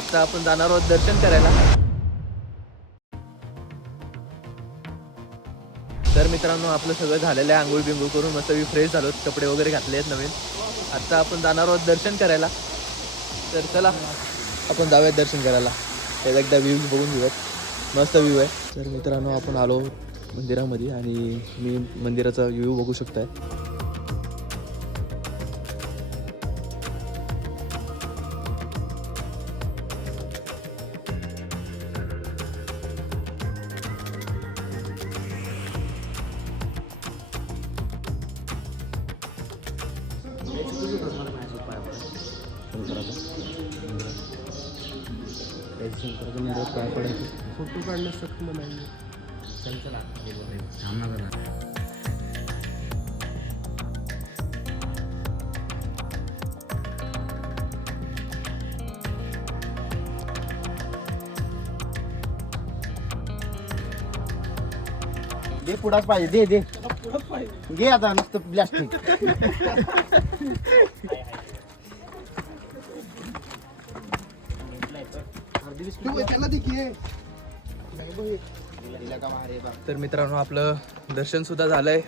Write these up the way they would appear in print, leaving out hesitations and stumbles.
आता आपण जाणार आहोत दर्शन करायला. तर मित्रांनो आपलं सगळं झालेलं आहे. आंघोळ बिंघोळ करून मस्त फ्रेश झालो, कपडे वगैरे घातले आहेत नवीन. आता आपण जाणार आहोत दर्शन करायला. तर चला आपण जाऊयात दर्शन करायला. त्याचा एकदा व्ह्यू बघून घेऊयात. मस्त व्ह्यू आहे. तर मित्रांनो आपण आलो मंदिरामध्ये आणि मी मंदिराचा व्ह्यू बघू शकताय. फोटो काढणं शक्य नाही. दे पुढाच पाहिजे. दे घे आता नुसतं प्लास्टिक. तर मित्रांनो आपलं दर्शन सुद्धा झालंय.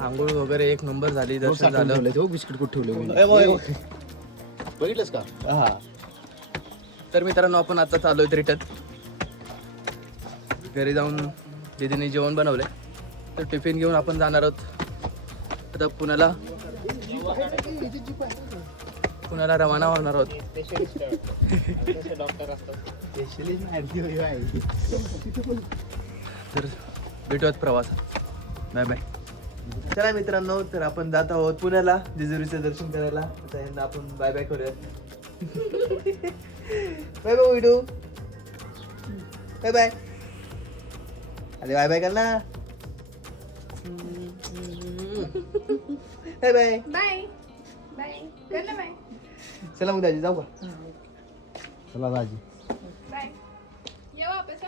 आंघोळ वगैरे एक नंबर झाली. दर्शन झालं. बिस्किट कुठे ठेवले बघितलंस का? हा. तर मित्रांनो आपण आता चालू आहे रिटर्न घरी. जाऊन दीदीने जेवण बनवलंय तर टिफिन घेऊन आपण जाणार आहोत आता पुण्याला रवाना होणार आहोत. तर भेटूयात प्रवासात. Bye bye. चला मित्रांनो तर आपण जात आहोत पुण्याला जेजुरीचं दर्शन करायला. आता यंदा आपण बाय बाय करूयात. बाय बाय विडू. Bye bye. अरे बाय बाय कर ना. Bye bye. बाय बाय कर ना बाय. चला मग दाजी जाऊ का? चला राजी. बाय. ये वापस.